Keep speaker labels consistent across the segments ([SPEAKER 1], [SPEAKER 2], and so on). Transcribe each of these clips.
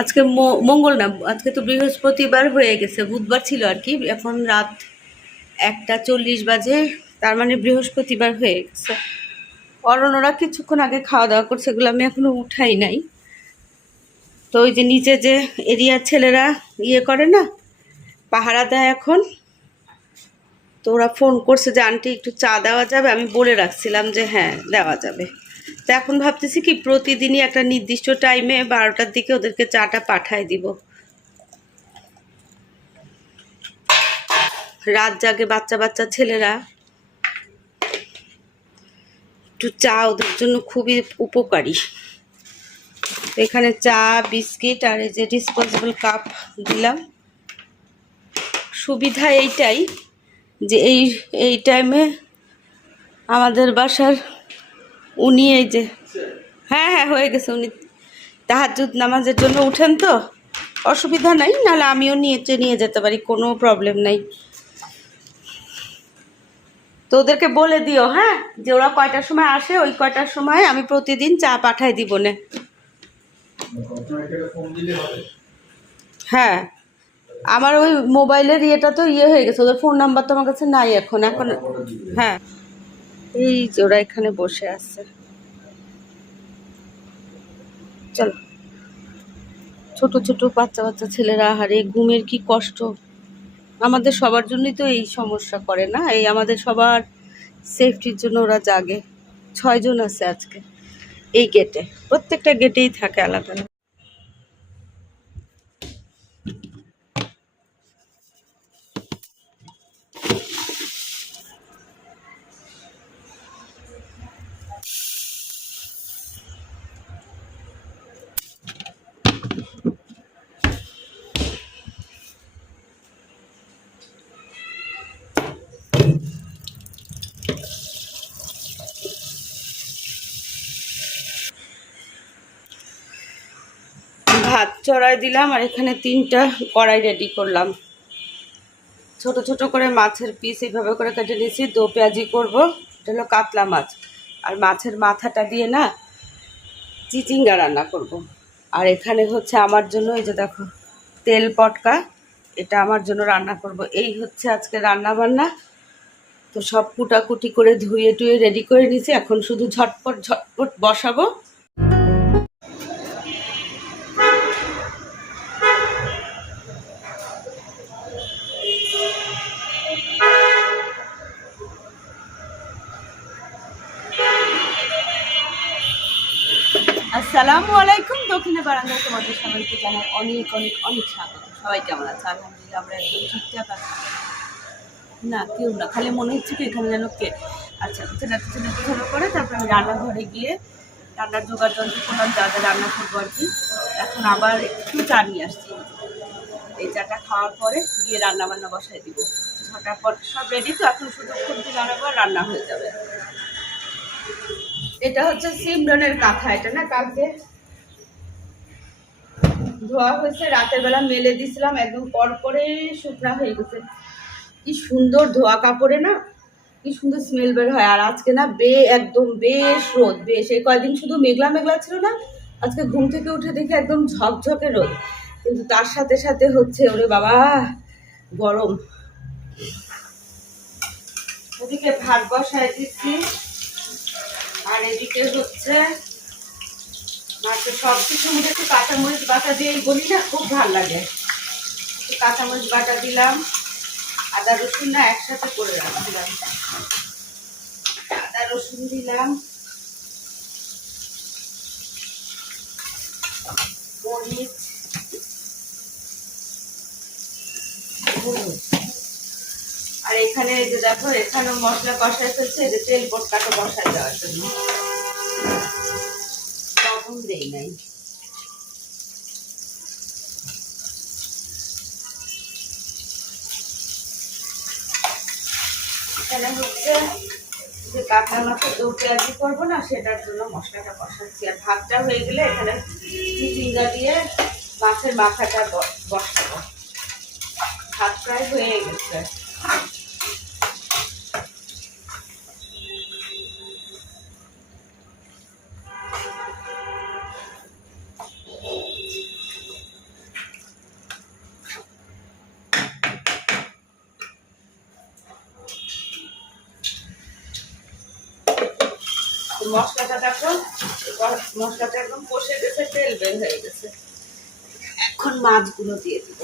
[SPEAKER 1] আজকে মঙ্গল না, আজকে তো বৃহস্পতিবার হয়ে গেছে, বুধবার ছিল আর কি, এখন রাত একটা চল্লিশ বাজে, তার মানে বৃহস্পতিবার হয়ে গেছে। অরণরা কিছুক্ষণ আগে খাওয়া দাওয়া করছে, এগুলো আমি এখনও উঠাই নাই। তো ওই যে নিচে যে এরিয়ার ছেলেরা ইয়ে করে না, পাহারা দেয় এখন, তো ওরা ফোন করছে যে, আন্টি, একটু চা দেওয়া যাবে? আমি বলে রাখছিলাম যে হ্যাঁ দেওয়া যাবে। তো এখন ভাবতেছি কি প্রতিদিনই একটা নির্দিষ্ট টাইমে বারোটার দিকে ওদেরকে চাটা পাঠায় দিব। রাত জাগে বাচ্চা বাচ্চা ছেলেরা। একটু চা ওদের জন্য খুবই উপকারী। এখানে চা, বিস্কিট আর এই যে ডিসপোজেবল কাপ দিলাম। সুবিধা এইটাই যে এই এই টাইমে আমাদের বাসার উনি এই যে হ্যাঁ হ্যাঁ হয়ে গেছে উনি। তাহাজুদ নামাজের জন্য উঠেন তো, অসুবিধা নাই, নাহলে আমিও নিয়ে নিয়ে যেতে পারি, কোনো প্রবলেম নাই। তো ওদেরকে বলে দিও হ্যাঁ যে ওরা কয়টার সময় আসে, ওই কয়টার সময় আমি প্রতিদিন চা পাঠাই দিব না। হ্যাঁ আমার ওই মোবাইলের ইয়েটা তো ইয়ে হয়ে গেছে, ওদের ফোন নাম্বার তো আমার কাছে নাই এখন এখন হ্যাঁ। এই ওরা এখানে বসে আছে। চলো। ছোট ছোট বাচ্চা বাচ্চা ছেলেরা হারে ঘুমের কি কষ্ট? আমাদের সবার জন্যই তো এই সমস্যা করে না? এই আমাদের সবার সেফটির জন্য ওরা জাগে। ছয়জন আছে আজকে। এই গেটে প্রত্যেকটা গেটেই থাকে আলাদা আলাদা ভাত চড়াই দিলাম আর এখানে তিনটা কড়াই রেডি করলাম। ছোট ছোট করে মাছের পিস এইভাবে করে কেটে নিয়েছি, দো পেঁয়াজি করব, এটা হলো কাতলা মাছ। আর মাছের মাথাটা দিয়ে না চিচিঙ্গা রান্না করব। আর এখানে হচ্ছে আমার জন্য, এই যে দেখো, তেল পটকা, এটা আমার জন্য রান্না করব। এই হচ্ছে আজকে রান্না বান্না তো সব কুটাকুটি করে ধুয়ে টুয়ে রেডি করে নিয়েছি। এখন শুধু ঝটপট ঝটপট বসাবো। আসসালামু আলাইকুম, দক্ষিণে বারান্দায় তোমাদের সবাইকে জানাই অনেক অনেক অনেক স্বাগত। সবাই কেমন আছে? আলহামদুলিল্লাহ আমরা একদম ঠিকঠাক আছি। না, কেউ না, খালি মনে হচ্ছে কি এখানে যেন কে আচ্ছা সেটা সেটা ভালো করে তারপর আমি রান্নাঘরে গিয়ে রান্নার জোগাড় করলাম, যা রান্না করব আর কি। এখন আবার একটু চা নিয়ে আসছি। এই চাটা খাওয়ার পরে গিয়ে রান্না বান্না বসাই দিব। ঝটাপট সব রেডি তো, এখন শুধু খুব জানাব রান্না হয়ে যাবে। এটা হচ্ছে সিমরনের কাঁথা, এটা না কালকে? ধোয়া হয়েছে, রাতের বেলা মেলে দিছিলাম, একদম করে শুকনা হয়ে গেছে। কি সুন্দর ধোয়া কাপড়ে না? কি সুন্দর স্মেল বের হয়। আর আজকে না বে, একদম বেশ রোদ, বেশ। এই কয়দিন শুধু মেঘলা মেঘলা ছিল না, আজকে ঘুম থেকে উঠে দেখি একদম ঝকঝকে রোদ। কিন্তু তার সাথে সাথে হচ্ছে, ওরে বাবা, গরম। ওদিকে ভাত বসায় দিচ্ছি। আর এদিকে হচ্ছে মাছের সব কিছু মধ্যে একটু কাঁচামরিচ বাটা দিয়েই বলি না, খুব ভালো লাগে। একটু কাঁচামরিচ বাটা দিলাম, আদা রসুন না একসাথে করে রাখছিলাম। আদা রসুন দিলাম, মরিচ, হলুদ। এখানে যে দেখো এখানেও মশলা কষাই ফেলছে, এই যে তেল পটকাটা বসাই দেওয়ার জন্য। দেই নাই। এখানে হচ্ছে যে করব না, সেটার জন্য মশলাটা কষাচ্ছি। আর ভাতটা হয়ে গেলে এখানে দিয়ে মাছের মাথাটা বসাবো। ভাত প্রায় হয়ে গেছে। মশলাটা দেখো, মশলাটা একদম কষে গেছে, তেল বের হয়ে গেছে। এখন মাছগুলো দিয়ে দিব।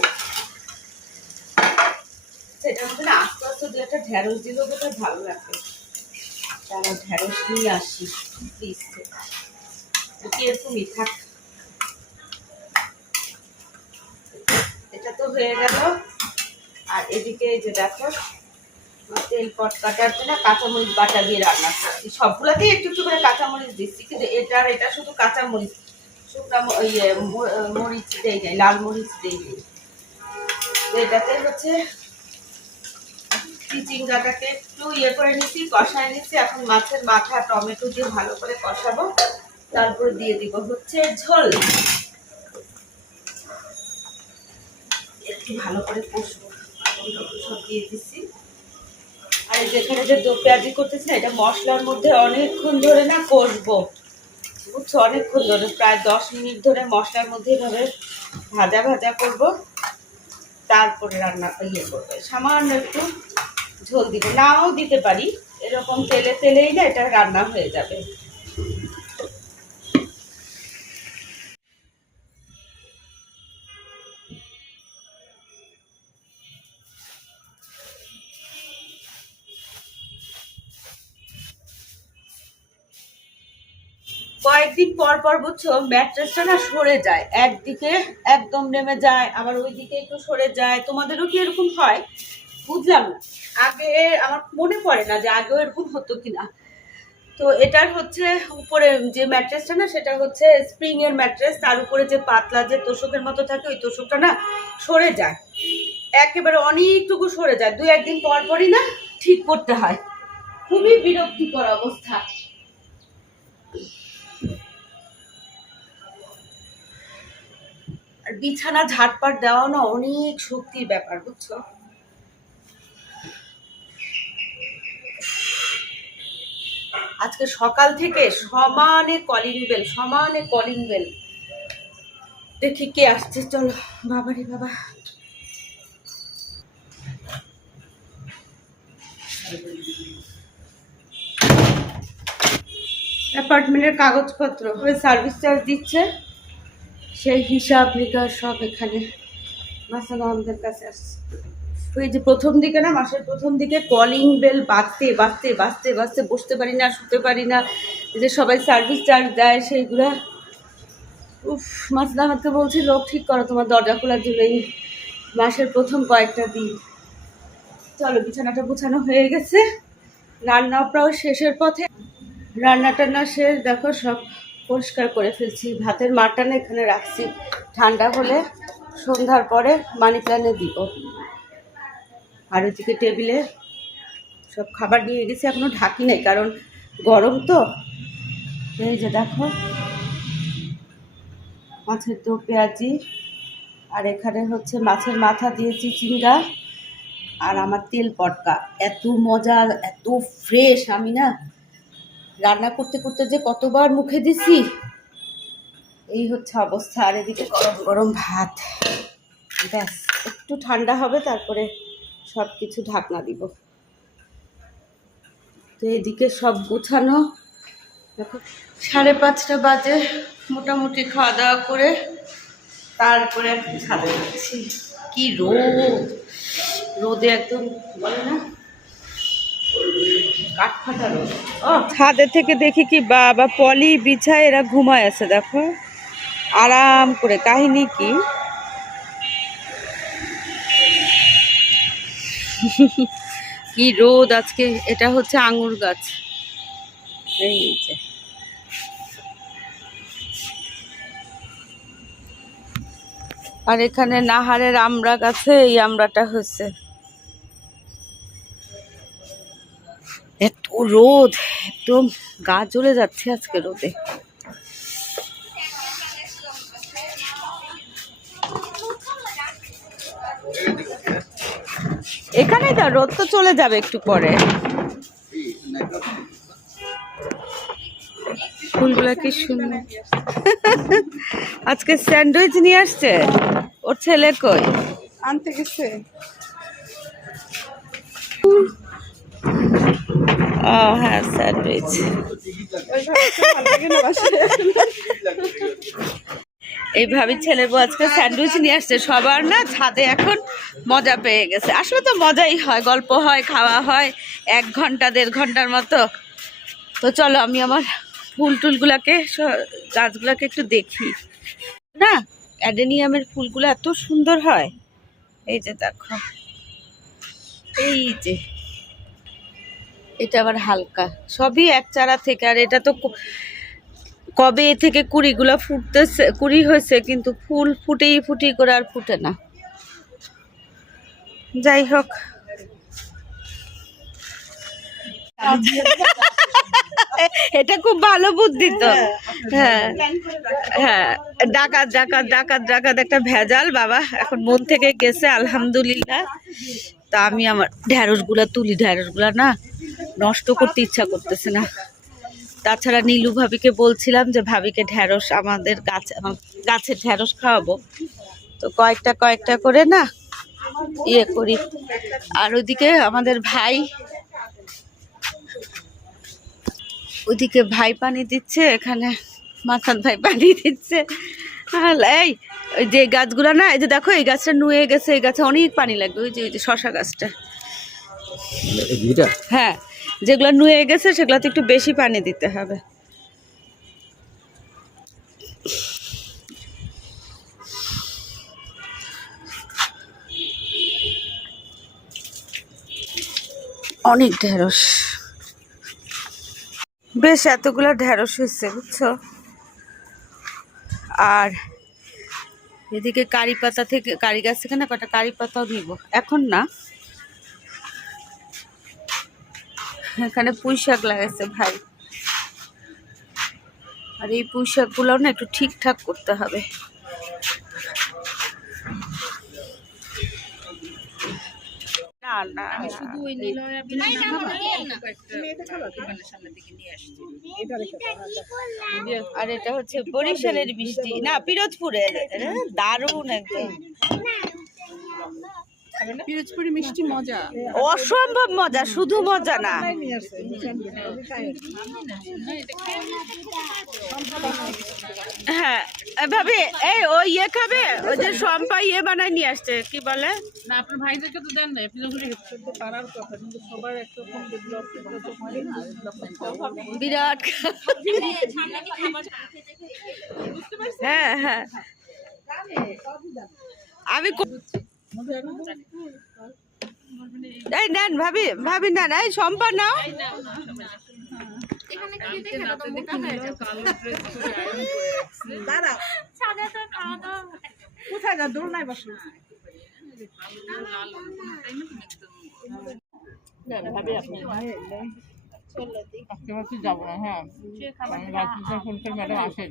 [SPEAKER 1] সেটার মধ্যে আস্তে আস্তে দু একটা ঢেঁড়স দিলেও বেশ ভালো লাগবে। তারা ঢেঁড়স নিয়ে আসি কি এরকমই থাক। এটা তো হয়ে গেল। আর এদিকে এই যে দেখো তেল পট কাটার জন্য কাঁচামরিচ বাটা দিয়ে রান্না করছি। সবগুলোতেই একটু একটু করে কাঁচামরিচ দিচ্ছি, কিন্তু এটার এটা শুধু কাঁচামরিচ, শুকনা ইয়ে মরিচ দেই নাই, লাল মরিচ দেই নাই। এটাতে হচ্ছে চিচিঙ্গাটাকে একটু ইয়ে করে নিচ্ছি কষায় নিচ্ছি এখন মাছের মাথা, টমেটো দিয়ে ভালো করে কষাবো। তারপরে দিয়ে দিব হচ্ছে ঝোল। একটু ভালো করে কষবো। সব দিয়ে দিচ্ছি এই যেখানে যে দু পেঁয়াজি করতেছি না, এটা মশলার মধ্যে অনেকক্ষণ ধরে না কষবো। বুঝছ? অনেকক্ষণ ধরে প্রায় দশ মিনিট ধরে মশলার মধ্যে এভাবে ভাজা ভাজা করব। তারপরে রান্না ইয়ে করবে। সামান্য একটু ঝোল দিব নাও দিতে পারি। এরকম তেলে তেলেই না এটা রান্না হয়ে যাবে। কয়েকদিন পর পর বুঝছ ম্যাট্রেসটা না সরে যায়। একদিকে একদম নেমে যায়, আবার ওই দিকে একটু সরে যায়। তোমাদেরও কি এরকম হয়? বুঝলাম না। আগে আমার মনে পড়ে না যে আগেও এরকম হতো কিনা। তো এটার হচ্ছে উপরে যে ম্যাট্রেসটা না, সেটা হচ্ছে স্প্রিং এর ম্যাট্রেস তার উপরে যে পাতলা যে তোষকের মতো থাকে, ওই তোষকটা না সরে যায়। একেবারে অনেকটুকু সরে যায়। দু একদিন পর পরই না ঠিক করতে হয়। খুবই বিরক্তিকর অবস্থা। বিছানা ঝাটপাট দেওয়া না অনেক শক্তির ব্যাপার, বুঝছ? আজকে সকাল থেকে সমানে কলিং বেল সমানে কলিং বেল দেখি কে আসছে, চলো। বাবারে বাবা। অ্যাপার্টমেন্টের কাগজপত্র। সার্ভিস চার্জ দিচ্ছে। সেই হিসাব নিকাশ সব এখানে মাসান আমাদের কাছে আসছে। ওই যে প্রথম দিকে না, মাসের প্রথম দিকে কলিং বেল বাজতে বাজতে বাঁচতে বাঁচতে বসতে পারি না, শুতে পারি না। যে সবাই সার্ভিস চার্জ দেয় সেইগুলা। উফ মাসুদ আমাকে বলছি, লোক ঠিক করো, তোমার দরজা খোলার জন্য এই মাসের প্রথম কয়েকটা দিন। চলো, বিছানাটা গুছানো হয়ে গেছে। রান্না প্রায় শেষের পথে। রান্না টান্না শেষ, দেখো সব পরিষ্কার করে ফেলছি। ভাতের মারটা না এখানে রাখছি। ঠান্ডা হলে সন্ধ্যার পরে মানি প্ল্যানে দিব। আর ওইদিকে টেবিলে সব খাবার নিয়ে গেছি, এখনও ঢাকি নেই, কারণ গরম তো। এই যে দেখো, মাছের তো পেঁয়াজি, আর এখানে হচ্ছে মাছের মাথা দিয়েছি চিংড়া, আর আমার তেল পটকা। এত মজা, এত ফ্রেশ আমি না রান্না করতে করতে যে কতবার মুখে দিছি, এই হচ্ছে অবস্থা। আর এদিকে গরম গরম ভাত। ব্যাস, একটু ঠান্ডা হবে, তারপরে সব কিছু ঢাকনা দিব। তো এদিকে সব গোছানো। দেখো, সাড়ে পাঁচটা বাজে, মোটামুটি খাওয়া দাওয়া করে তারপরে এখন ছাদে যাচ্ছি। কি রোদ! রোদে একদম বলে না? কাঠ ফাটা রোদ ও ছাদে থেকে দেখি কি বাবা পলি বিছায় এরা ঘুমায় আছে, দেখো। আরাম করে, কাহিনী কি? কি রোদ আজকে, এটা হচ্ছে আঙুর গাছ। এই যে। আর এখানে নাহারের আমড়া গাছে এই আমড়াটা হচ্ছে রোদ একদম গা জ্বলে যাচ্ছে আজকে রোদে। এখানেই তো রোদ তো চলে যাবে একটু পরে। ফুলগুলা কি সুন্দর। আজকে স্যান্ডউইচ নিয়ে আসছে? ওর ছেলে কই?
[SPEAKER 2] আনতে গেছে।
[SPEAKER 1] ও হ্যাঁ স্যান্ডউইচ এই ভাবি ছেলের বউ আজকে স্যান্ডউইচ নিয়ে আসছে। সবার না ছাদে এখন মজা পেয়ে গেছে। আসলে তো মজাই হয়, গল্প হয়, খাওয়া হয়, এক ঘণ্টা, দেড় ঘণ্টার মতো। তো চলো আমি আমার ফুল টুলগুলাকে, গাছগুলাকে একটু দেখি। না, অ্যাডেনিয়ামের ফুলগুলো এত সুন্দর হয়। এই যে দেখো। এই যে। এটা আবার হালকা। সবই এক চারা থেকে, আর এটা তো কবে এ থেকে কুড়িগুলো ফুটতেছে, কুড়ি হয়েছে, কিন্তু ফুল ফুটেই ফুটি করে আর ফুটে না। যাই হোক। এটা খুব ভালো বুদ্ধি তো। হ্যাঁ হ্যাঁ ডাকাত ডাকাত ডাকাত ডাকাত, একটা ভেজাল বাবা। এখন মন থেকে গেছে, আলহামদুলিল্লাহ। তা আমি আমার ঢ্যাঁড়সগুলা, তুলি ঢ্যাঁড়সগুলা না নষ্ট করতে ইচ্ছা করতেছে না। তাছাড়া নীলু ভাবিকে বলছিলাম যে ভাবিকে ঢ্যাঁড়স আমাদের গাছ গাছের ঢ্যাঁড়স খাওয়াবো। তো কয়েকটা কয়েকটা করে না ইয়ে করি। আর ওদিকে আমাদের ভাই ওদিকে ভাই পানি দিচ্ছে এখানে মাথার ভাই পানি দিচ্ছে। এই ওই যে গাছগুলো না এই যে দেখো এই গাছটা নুয়ে গেছে এই গাছে অনেক পানি লাগবে ওই যে ওই যে শশা গাছটা। হ্যাঁ। যেগুলো নুয়ে গেছে সেগুলোতে একটু বেশি পানি দিতে হবে। অনেক ঢেঁড়স। বেশ এতগুলো ঢেঁড়স হয়েছে বুঝছ? আর এদিকে কারি পাতা থেকে কারি গাছ থেকে না কটা কারি পাতাও নিব এখন না এখানে পুঁই শাক লাগাইছে ভাই। আর এই পুঁই শাকগুলো না একটু ঠিকঠাক করতে হবে। না। না
[SPEAKER 3] শুধু ওই নীল আর
[SPEAKER 1] এটা হচ্ছে বরিশালের মিষ্টি। না পিরোজপুরের। দারুণ একদম।
[SPEAKER 3] পিরোজপুরি মিষ্টি মজা।
[SPEAKER 1] অসম্ভব মজা শুধু মজা না। হ্যাঁ এ ভাবি এই ওই ইয়ে খাবে? ওই যে সম্পা ইয়ে বানায় নিয়ে আসছে কি বলে?
[SPEAKER 3] না আপনার ভাইদেরকে তো দেন না পারার কথা কিন্তু সবার
[SPEAKER 1] বিরাট। হ্যাঁ হ্যাঁ। আমি এই নেন ভাবি ভাবি নেন। এই সম্পা নাও।
[SPEAKER 3] যাব না হ্যাঁ। ম্যাডাম আসেন।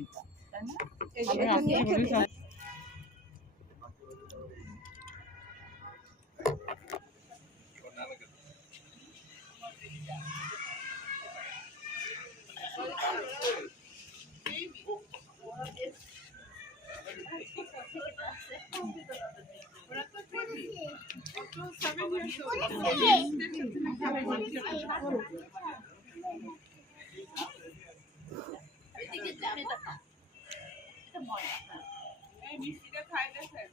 [SPEAKER 1] মিষ্টিটা খাই দেখেন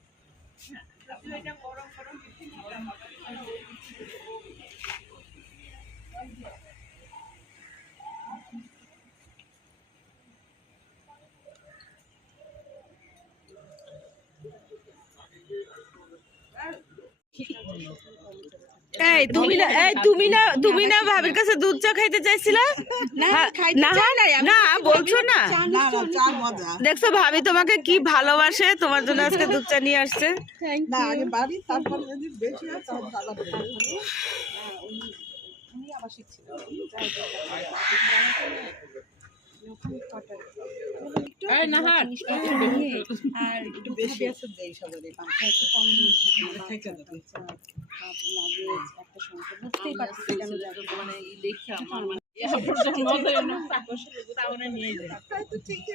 [SPEAKER 1] এটা গরম গরম মিষ্টি এই তুমি না এই তুমি না তুমি না ভাবির কাছে দুধ চা খাইতে চাইছিলা? হ্যাঁ, না না বলছো না। দেখছ ভাবি তোমাকে কি ভালোবাসে তোমার জন্য আজকে দুধ চা নিয়ে আসছে।
[SPEAKER 4] না হয়
[SPEAKER 3] না হাট
[SPEAKER 4] আর একটু বেশি আছে দেই সবারই পাঁচটা একটু কম থেকে একটা সংখ্যা বুঝতেই পারছি
[SPEAKER 3] মানে দেখে আমার মানে মজা তাহলে নিয়ে যায়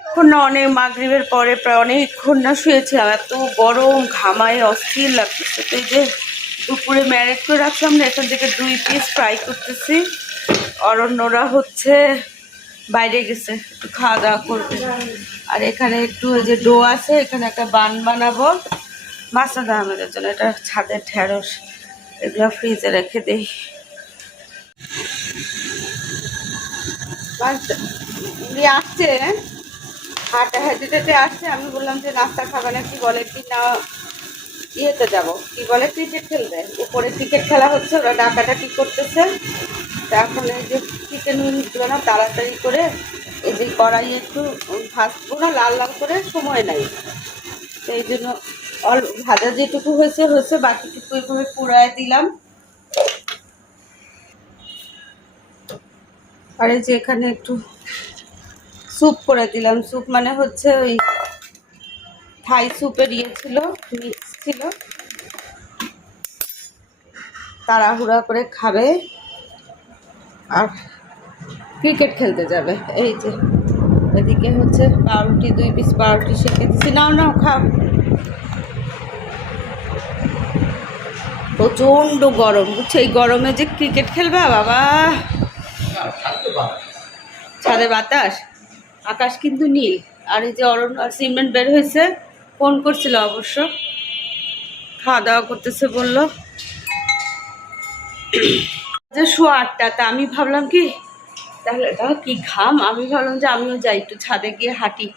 [SPEAKER 1] এখন না অনেক মাগরিবের পরে প্রায় অনেকক্ষণ না শুয়েছিলাম এত গরম ঘামায় অস্থির লাগতেছে। তো এই যে দুপুরে ম্যারেজ করে রাখলাম না এখান থেকে দুই পিস ফ্রাই করতেছি। অরণ্যরা হচ্ছে বাইরে গেছে, একটু খাওয়া দাওয়া করবে। আর এখানে একটু ওই যে ডো আছে, এখানে একটা বান বানাবো। মাসাদ আহমেদের জন্য, এটা ছাদের ঢেঁড়স, এগুলো ফ্রিজে রেখে দিই। আসছে হাঁটা হেঁটে হেঁটে আসছে, আমি বললাম যে নাস্তা খাবে না, কি বলে কি না, ইয়েতে যাব। কি বলে ক্রিকেট খেলবে? উপরে ক্রিকেট খেলা হচ্ছে, ওরা ডাকাডাকি করতেছে। এখন এই যে চিকেন উইংসগুলো না তাড়াতাড়ি করে এই যে কড়াই একটু ভাজবো না, লাল লাল করে সময় নাই। এই জন্য অল ভাজা যেটুকু হয়েছে হয়েছে, বাকিটুকু এইভাবে পুরায় দিলাম। আর এই যে এখানে একটু স্যুপ করে দিলাম। স্যুপ মানে হচ্ছে ওই থাই স্যুপের ইয়ে ছিল মিক্স ছিল। তাড়াহুড়া করে খাবে। আর ক্রিকেট খেলতে যাবে। এই যে, এদিকে হচ্ছে পাউরুটি, দুই পিস পাউরুটি সেঁকে দিচ্ছি নাও নাও, খাও। প্রচণ্ড গরম। বুঝছ, এই গরমে যে ক্রিকেট খেলবা, বাবা। ছাদে বাতাস? আকাশ কিন্তু নীল। আর এই যে অরণ্য আর সিমেন্ট বের হয়েছে, ফোন করছিল অবশ্য। খাওয়া দাওয়া করতেছে বলল। যে শোয়া আটটা, তা আমি ভাবলাম কি, তাহলে তাহলে কি ঘাম? আমি ভাবলাম যে আমিও যাই, একটু ছাদে গিয়ে হাঁটি।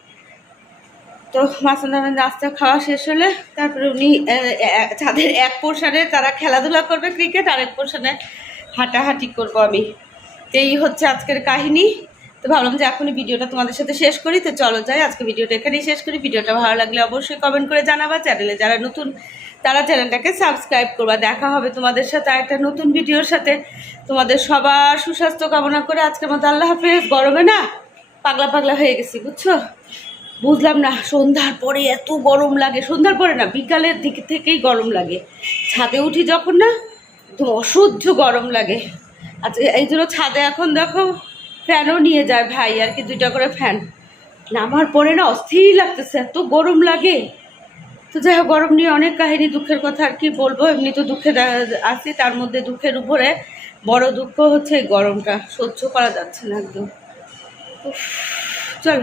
[SPEAKER 1] তো মাসানামের নাস্তা খাওয়া শেষ হলে তারপরে উনি ছাদের এক পোর্শনে তারা খেলাধুলা করবে ক্রিকেট আর এক পোর্শনে হাঁটাহাঁটি করব আমি। এই হচ্ছে আজকের কাহিনী। তো ভাবলাম যে এখনই ভিডিওটা তোমাদের সাথে শেষ করি, তো চলো যাই, আজকে ভিডিওটা এখানেই শেষ করি। ভিডিওটা ভালো লাগলে অবশ্যই কমেন্ট করে জানাবা। চ্যানেলে যারা নতুন তারা চ্যানেলটাকে সাবস্ক্রাইব করবা দেখা হবে তোমাদের সাথে একটা নতুন ভিডিওর সাথে। তোমাদের সবার সুস্বাস্থ্য কামনা করে আজকের মতো আল্লাহ হাফেজ। গরমে না পাগলা পাগলা হয়ে গেছি, বুঝছ? বুঝলাম না, সন্ধ্যার পরে এত গরম লাগে। সন্ধ্যার পরে না, বিকালের দিক থেকেই গরম লাগে। ছাদে উঠি যখন না, একদম অসহ্য গরম লাগে। আচ্ছা এই জন্য ছাদে এখন দেখো, ফ্যানও নিয়ে যায় ভাই, আর কি দুইটা করে ফ্যান। নামার পরে না অস্থির লাগতেছে, এত গরম লাগে। তো যাই হোক, গরম নিয়ে অনেক কাহিনী, দুঃখের কথা আর কি বলব। এমনি তো দুঃখে আসি তার মধ্যে দুঃখের উপরে বড় দুঃখ হচ্ছে গরমটা। সহ্য করা যাচ্ছে না একদম। চল।